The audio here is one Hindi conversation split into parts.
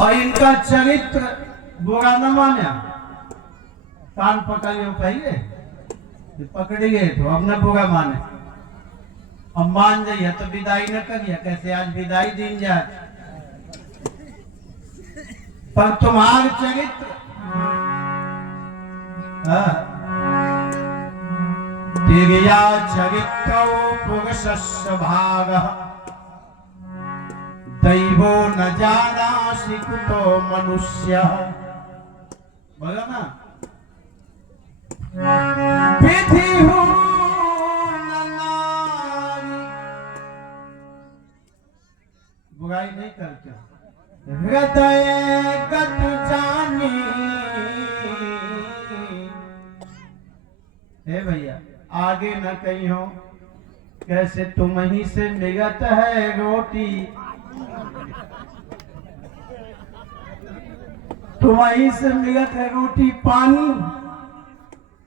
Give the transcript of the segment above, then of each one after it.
और इनका चरित्र बुरा न माना। कान पकड़ियो पहले पकड़िए तो अब न बुरा माने, अब मान जाइए तो विदाई न करिए। कैसे आज विदाई दिन जाए, पर तुम्हार चरित्र तिरिया चरित्र पुरुषस्य भागः दैवो न जानासि कुतो मनुष्यः। बोला ना, विधि हो न नारी, बुराई नहीं करते, हृदय गत जानी। हे भैया आगे न कहीं हो, कैसे तुम ही से मिलत है रोटी, तुम्हारी से मिलत है रोटी पानी,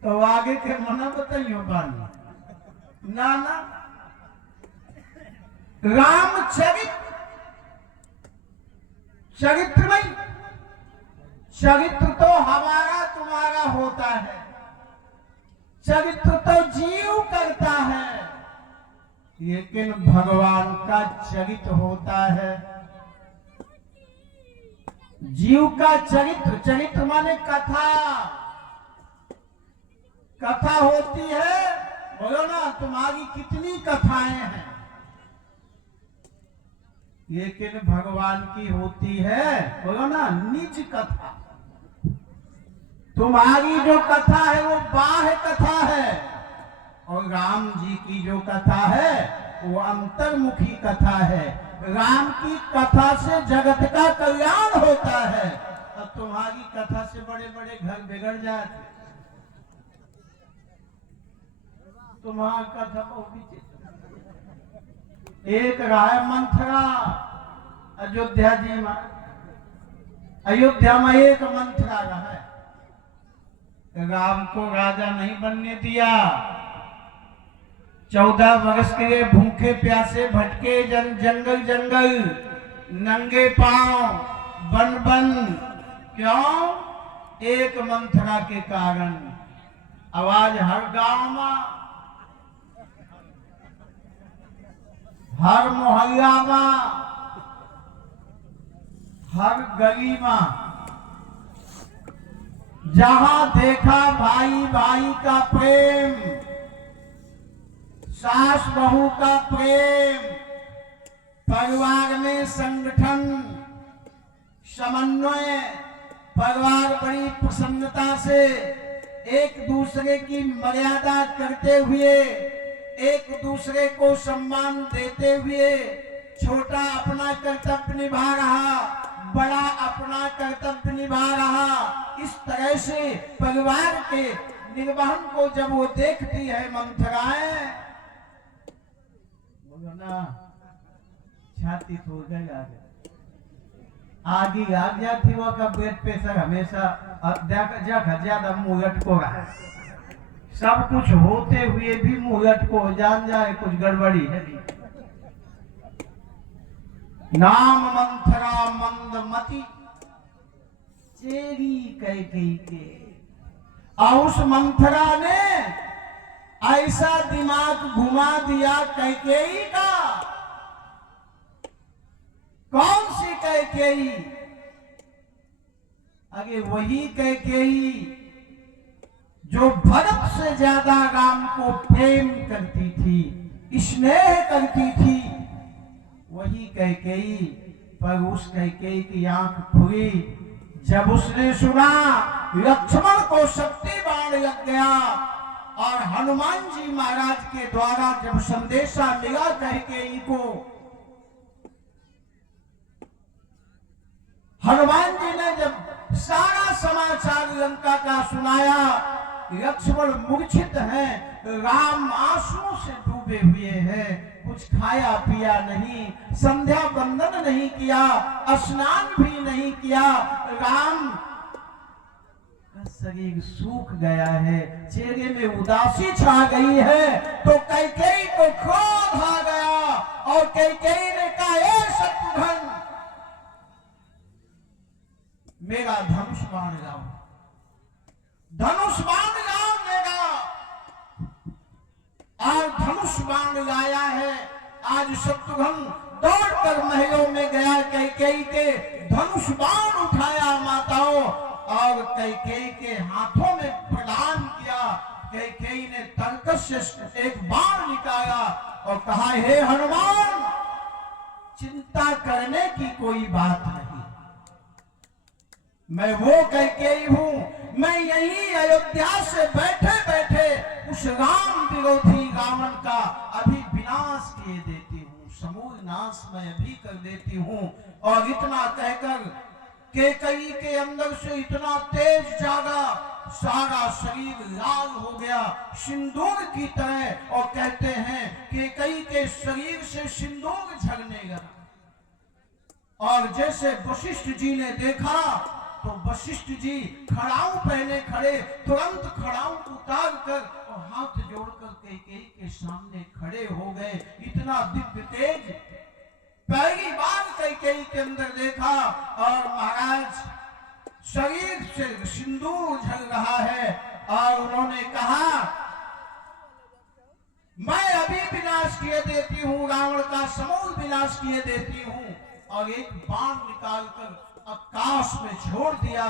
तो आगे के मना बताइयो पानी ना ना। रामचरित्र चरित्र नहीं, चरित्र तो हमारा तुम्हारा होता है, चरित्र तो जीव करता है, लेकिन भगवान का चरित्र होता है। जीव का चरित्र, चरित्र माने कथा, कथा होती है। बोलो ना तुम्हारी कितनी कथाएं हैं, लेकिन भगवान की होती है, बोलो ना निज कथा। तुम्हारी जो कथा है वो बाह्य कथा है, और राम जी की जो कथा है वो अंतर्मुखी कथा है। राम की कथा से जगत का कल्याण होता है, और तुम्हारी कथा से बड़े बड़े घर बिगड़ जाते। तुम्हारा कथा बहुत, एक राय मंथरा अयोध्या जी में, अयोध्या में एक मंथरा रहा है, राम को राजा नहीं बनने दिया। 14 वर्ष के लिए भूखे प्यासे भटके जंगल जंगल, नंगे पांव, बन बन। क्यों? एक मंथरा के कारण। आवाज हर गांव में, हर मोहल्ला में, हर गली में, जहां देखा भाई भाई का प्रेम, सास बहू का प्रेम, परिवार में संगठन समन्वय, परिवार बड़ी प्रसन्नता से एक दूसरे की मर्यादा करते हुए, एक दूसरे को सम्मान देते हुए, छोटा अपना कर्तव्य निभा रहा, बड़ा अपना कर्तव्य निभा रहा। इस तरह से परिवार के निर्वहन को जब वो देखती है मंथराएं, बोलो ना छाती हो गई आगे आग जाती हुआ का ब्लड प्रेशर हमेशा ज्यादा मुंह लटको रहा है। सब कुछ होते हुए भी मुंह लटको, जान जाए कुछ गड़बड़ी है। नाम मंथरा मंदमती चेरी कैकेयी के, और उस मंथरा ने ऐसा दिमाग घुमा दिया कैकेयी का। कौन सी कैकेयी? अरे वही कैकेयी जो भरत से ज्यादा राम को प्रेम करती थी, स्नेह करती थी, वही कैकेयी। पर उस कैकेयी की आंख खुली जब उसने सुना लक्ष्मण को शक्ति बाण लग गया, और हनुमान जी महाराज के द्वारा जब संदेशा मिला कैकेयी को, हनुमान जी ने जब सारा समाचार लंका का सुनाया, लक्ष्मण मूर्छित हैं, राम आंसुओं से डूबे हुए हैं, कुछ खाया पिया नहीं, संध्या बंदन नहीं किया, स्नान भी नहीं किया, राम का शरीर सूख गया है, चेहरे में उदासी छा गई है। तो कैकेयी को क्रोध आ गया, और कैकेयी ने कहा, ए शत्रुघ्न, मेरा धनुष बाण लाओ, धनुष बाण लाओ मेरा। आज धनुष बाण लाया है। आज शत्रुघ्न दौड़कर महलों में गया, कैकेयी के धनुष बाण उठाया माताओं, और कैकेयी के हाथों में प्रदान किया। कैकेयी ने तर्कश से एक बाण निकाला और कहा, हे हनुमान, चिंता करने की कोई बात नहीं, मैं वो कैकेयी हूं, मैं यही अयोध्या से बैठे बैठे उस राम विरोधी रावण का अभी विनाश किए देती हूं, समूल नाश मैं अभी कर देती हूं। और इतना कहकर कैकेयी के अंदर से इतना तेज जागा, सारा शरीर लाल हो गया सिंदूर की तरह, और कहते हैं कैकेयी के शरीर से सिंदूर झरने लगा। और जैसे वशिष्ठ जी ने देखा तो वशिष्ठ जी खड़ाऊ पहने खड़े, तुरंत खड़ाऊ उतार कर और हाथ जोड़कर कैकेयी के सामने खड़े हो गए। इतना दिव्य तेज पहली बार कैकेयी के अंदर देखा। और महाराज शरीर से सिंदूर झल रहा है, और उन्होंने कहा, मैं अभी विनाश किए देती हूँ, रावण का समूल विनाश किए देती हूँ। और एक बाण निकालकर आकाश में छोड़ दिया,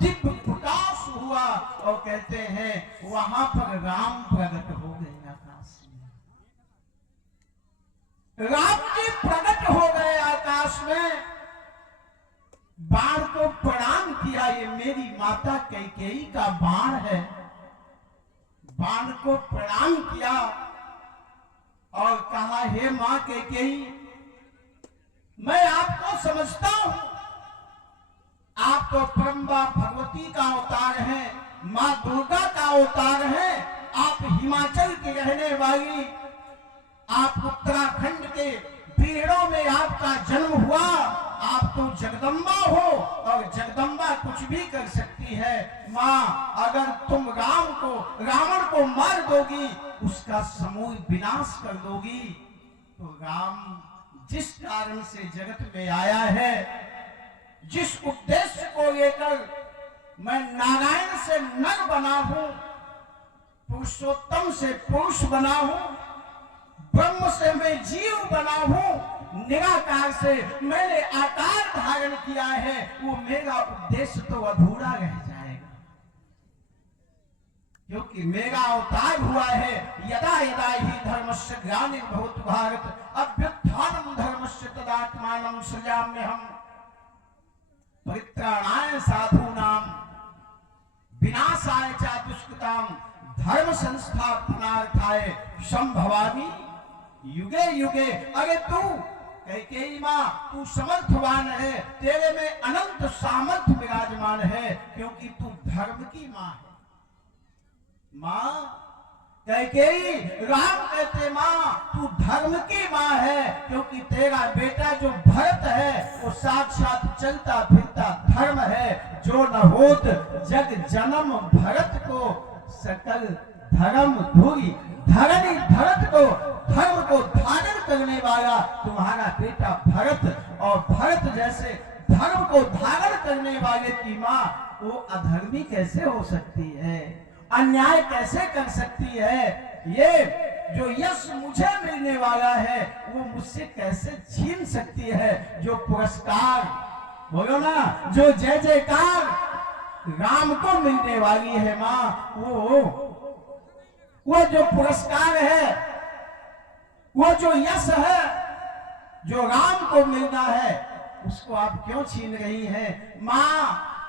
दिव्य प्रकाश हुआ, और कहते हैं वहां पर राम प्रकट हो गए आकाश में। राम जी प्रकट हो गए आकाश में, बाण को प्रणाम किया, ये मेरी माता कैकेयी का बाण है। बाण को प्रणाम किया और कहा, हे मां कैकेयी, मैं आपको समझता हूं, आप तो परम्बा भगवती का अवतार है, मां दुर्गा का अवतार है। आप हिमाचल की रहने वाली, आप उत्तराखंड के पीड़ों में आपका जन्म हुआ, आप तो जगदम्बा हो, और जगदम्बा कुछ भी कर सकती है। मां, अगर तुम रावण को मार दोगी, उसका समूल विनाश कर दोगी, तो राम जिस कारण से जगत में आया है, जिस उद्देश्य को लेकर मैं नारायण से नर बना हूं, पुरुषोत्तम से पुरुष बना हूं, ब्रह्म से मैं जीव बना हूं, निराकार से मैंने आकार धारण किया है, वो मेरा उद्देश्य तो अधूरा रह जाएगा। क्योंकि मेरा अवतार हुआ है, यदा यदा ही धर्मस्य ग्लानिर्भवति भारत अभ्युत्थानम् धर्मस्य तदात्मानं सृजाम्यहम् परित्राणाय साधूनां विनाशाय च दुष्कृतां धर्म संस्थापनार्थाय संभवामि युगे युगे। अरे तू कैकेयी मां, तू समर्थवान है, तेरे में अनंत सामर्थ्य विराजमान है, क्योंकि तू धर्म की मां है। मां कैकेयी, राम कहते मां तू धर्म की मां है, क्योंकि तेरा बेटा जो भरत है वो साक्षात चलता फिरता धर्म है। जो न होत जग जन्म भरत को, सकल धर्म धुरी धरणी भरत को, धर्म को धारण करने वाला तुम्हारा बेटा भरत। और भरत जैसे धर्म को धारण करने वाले की मां वो अधर्मी कैसे हो सकती है, अन्याय कैसे कर सकती है? ये जो यश मुझे मिलने वाला है वो मुझसे कैसे छीन सकती है? जो पुरस्कार, बोलो ना, जो जय जयकार राम को मिलने वाली है मां, वो जो पुरस्कार है, वो जो यश है, जो राम को मिलना है, उसको आप क्यों छीन रही हैं? मां,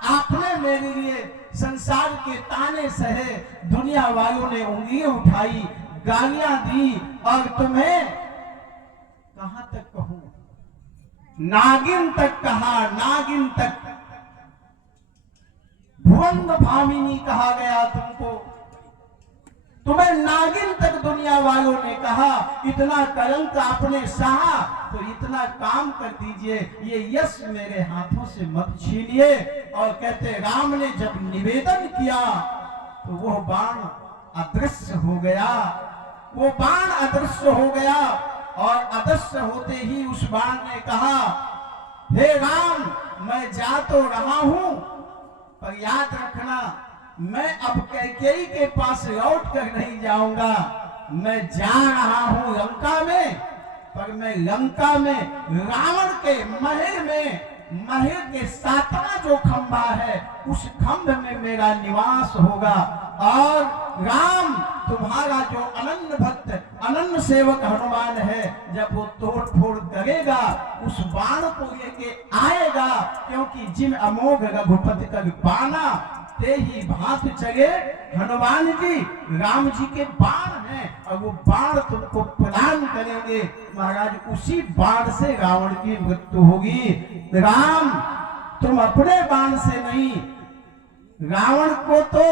आपने मेरे लिए संसार के ताने सहे, दुनिया वालों ने उंगलियां उठाई, गालियां दी, और तुम्हें कहां तक कहूं, नागिन तक कहा, नागिन तक, भुवंग भामिनी कहा गया तुमको, तुम्हें नागिन तक दुनिया वालों ने कहा। इतना कलंक आपने सहा तो इतना काम कर दीजिए, ये यश मेरे हाथों से मत छीनिए। और कहते राम ने जब निवेदन किया तो वो बाण अदृश्य हो गया, वो बाण अदृश्य हो गया। और अदृश्य होते ही उस बाण ने कहा, हे राम, मैं जा तो रहा हूं, पर याद रखना मैं अब कैकेयी के पास लौट कर नहीं जाऊंगा। मैं जा रहा हूं लंका में, पर मैं लंका में रावण के महल के 7वां जो खंभा है उस खंभ में मेरा निवास होगा। और राम तुम्हारा जो अनन्य भक्त अनन्य सेवक हनुमान है, जब वो तोड़ फोड़ करेगा उस बाण को लेके आएगा, क्योंकि जिन अमोघ रघुपति का बाना ते ही भात चले। हनुमान जी राम जी के बाण हैं और वो बाण तुमको प्रदान करेंगे महाराज, उसी बाण से रावण की मृत्यु होगी। राम तुम अपने बाण से नहीं, रावण को तो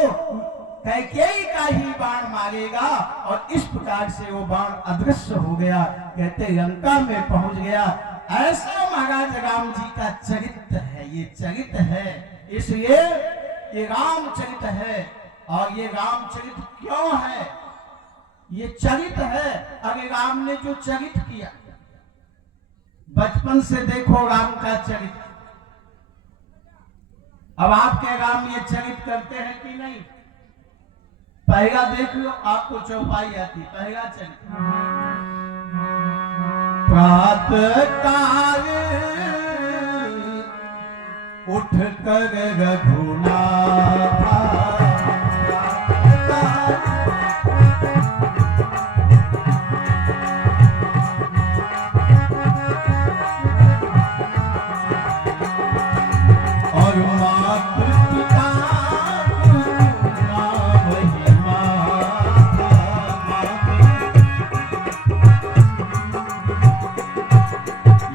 कैकेयी का ही बाण मारेगा। और इस प्रकार से वो बाण अदृश्य हो गया, कहते लंका में पहुंच गया। ऐसा महाराज राम जी का चरित्र है, ये चरित्र है, इसलिए ये रामचरित है। और ये रामचरित क्यों है? ये चरित्र है। अरे राम ने जो चरित्र किया, बचपन से देखो राम का चरित्र। अब आपके राम ये चरित्र करते हैं कि नहीं? पहला देख लो, आपको चौपाई आती। पहला चरित्र, प्रातः काल उठ कर रघुनाथा, और मातृ पिता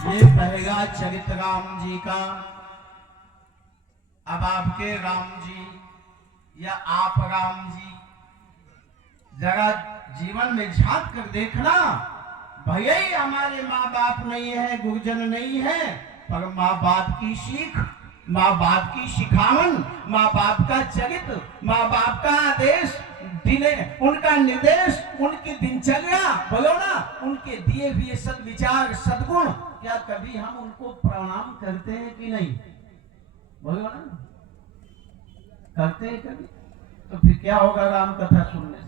ये पहला चरित्र राम जी का। अब आपके राम जी या आप राम जी जरा जीवन में झांक कर देखना। भले ही हमारे माँ बाप नहीं है, गुरुजन नहीं है, पर माँ बाप की सीख, माँ बाप की सिखावन, माँ बाप का चरित्र, माँ बाप का आदेश, उनका निर्देश, उनकी दिनचर्या, बोलो ना, उनके दिए हुए सद्विचार सद्गुण, क्या कभी हम उनको प्रणाम करते हैं कि नहीं? बोलो ना, करते हैं कभी? तो फिर क्या होगा राम कथा सुनने से?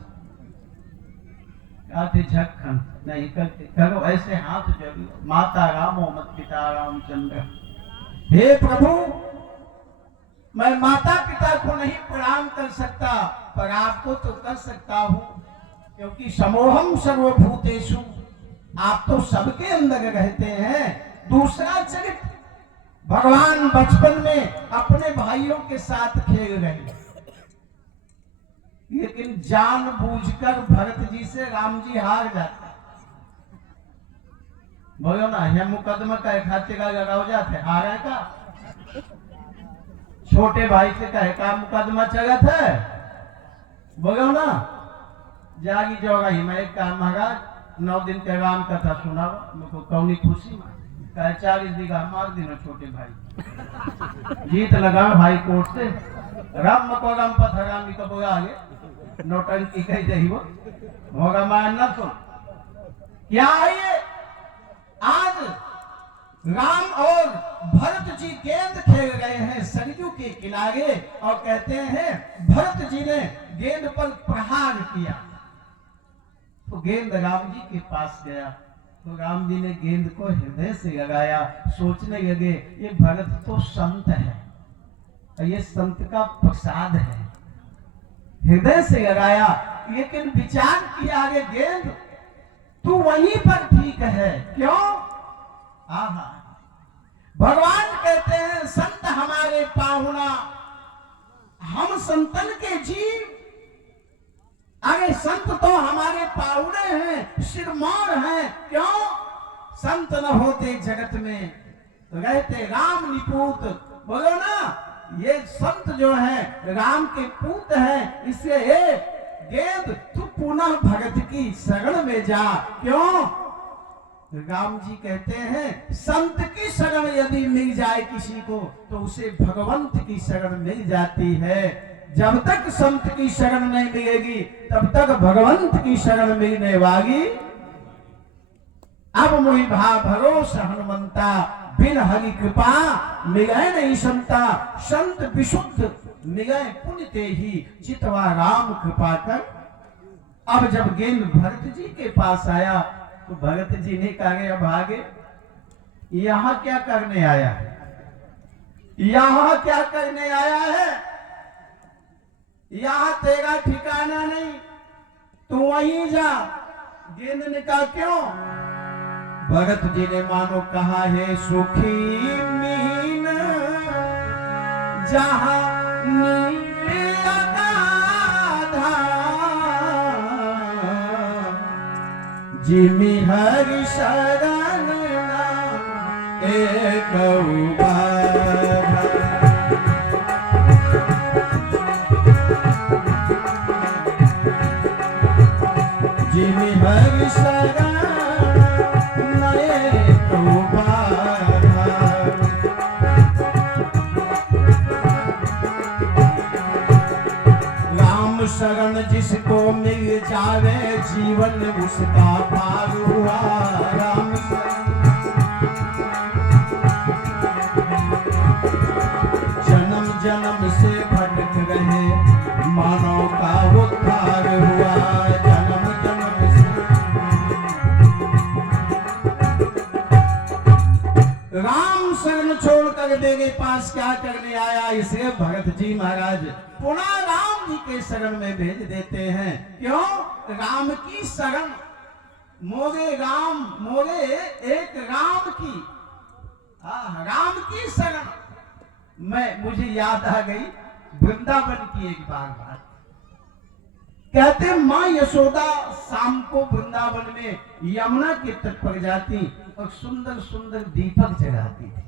कहते झक्खन नहीं करते, करो ऐसे हाथ जोड़ो, माता रामो मत पिता रामचंद्र। हे प्रभु, मैं माता पिता को नहीं प्रणाम कर सकता, पर आपको तो कर सकता हूं, क्योंकि समोहम सर्वभूतेषु, आप तो सबके अंदर रहते हैं। दूसरा चरित्र, भगवान बचपन में अपने भाइयों के साथ खेल रहे, लेकिन जानबूझकर भरत जी से राम जी हार जाते। बोलो ना, यह मुकदमा का खाते का लगाओ जाते, हारा का छोटे भाई से कहे का मुकदमा चलत है। बोलो ना, जागी जोगा ही मैं एक काम महाराज 9 दिन के राम कथा सुनाओ, मुझको कौनी खुशी में कहे 40 बीघा मार दिनो छोटे भाई, जीत लगा भाई कोर्ट से। राम को राम पथरामी को बोला आगे नोटंकी कही दही वो होगा मान न सुन। क्या है ये? आज राम और भरत जी गेंद खेल रहे हैं सरयू के किनारे, और कहते हैं भरत जी ने गेंद पर प्रहार किया, तो गेंद राम जी के पास गया, तो राम जी ने गेंद को हृदय से लगाया। सोचने लगे ये भरत तो संत है, ये संत का प्रसाद है, हृदय से लगाया। लेकिन विचार किया आगे गेंद तू वहीं पर ठीक है, क्यों? आहा, भगवान कहते हैं संत हमारे पाहुना, हम संतन के जीव। अरे संत तो हमारे पाहुने हैं, सिरमौर हैं, क्यों? संत न होते जगत में रहते राम निपूत। बोलो ना, ये संत जो है राम के पूत हैं, इसलिए गेंद तू पुनः भगत की शरण में जा, क्यों? राम जी कहते हैं संत की शरण यदि मिल जाए किसी को, तो उसे भगवंत की शरण मिल जाती है। जब तक संत की शरण नहीं मिलेगी, तब तक भगवंत की शरण मिलने वाली। अब मुहि भा भरोसा हनुमंता, बिन हरि कृपा मिगय नहीं संता, संत विशुद्ध मिगय पुण्य ते ही, चितवा राम कृपा कर। अब जब गेंद भरत जी के पास आया तो भरत जी ने कहा अब आगे यहां क्या करने आया है, यहां क्या करने आया है, यहां तेरा ठिकाना नहीं, तू वहीं जा। गेंद ने कहा क्यों? भरत जी ने मानो कहा है सुखी मीन जहां नीले अगाधा, जिमि हरि शरण एक बाधा। जिमि हरि शरण एक बाधा। राम शरण जिसको मिल जावे जीवन उसका पार हुआ। राम शरण जन्म जन्म से भटक रहे मानव का उद्धार हुआ। जन्म जन्म से राम शरण छोड़कर मेरे पास क्या करने आया, इसे भरत जी महाराज पुनः राम जी के शरण में भेज देते हैं। क्यों? राम की शरण, मोरे राम, मोरे एक राम की, राम की शरण। मुझे याद आ गई वृंदावन की एक बात। कहते माँ यशोदा शाम को वृंदावन में यमुना के तट पर जाती और सुंदर सुंदर दीपक जगाती थी।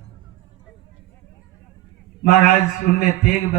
महाराज उनमें तेग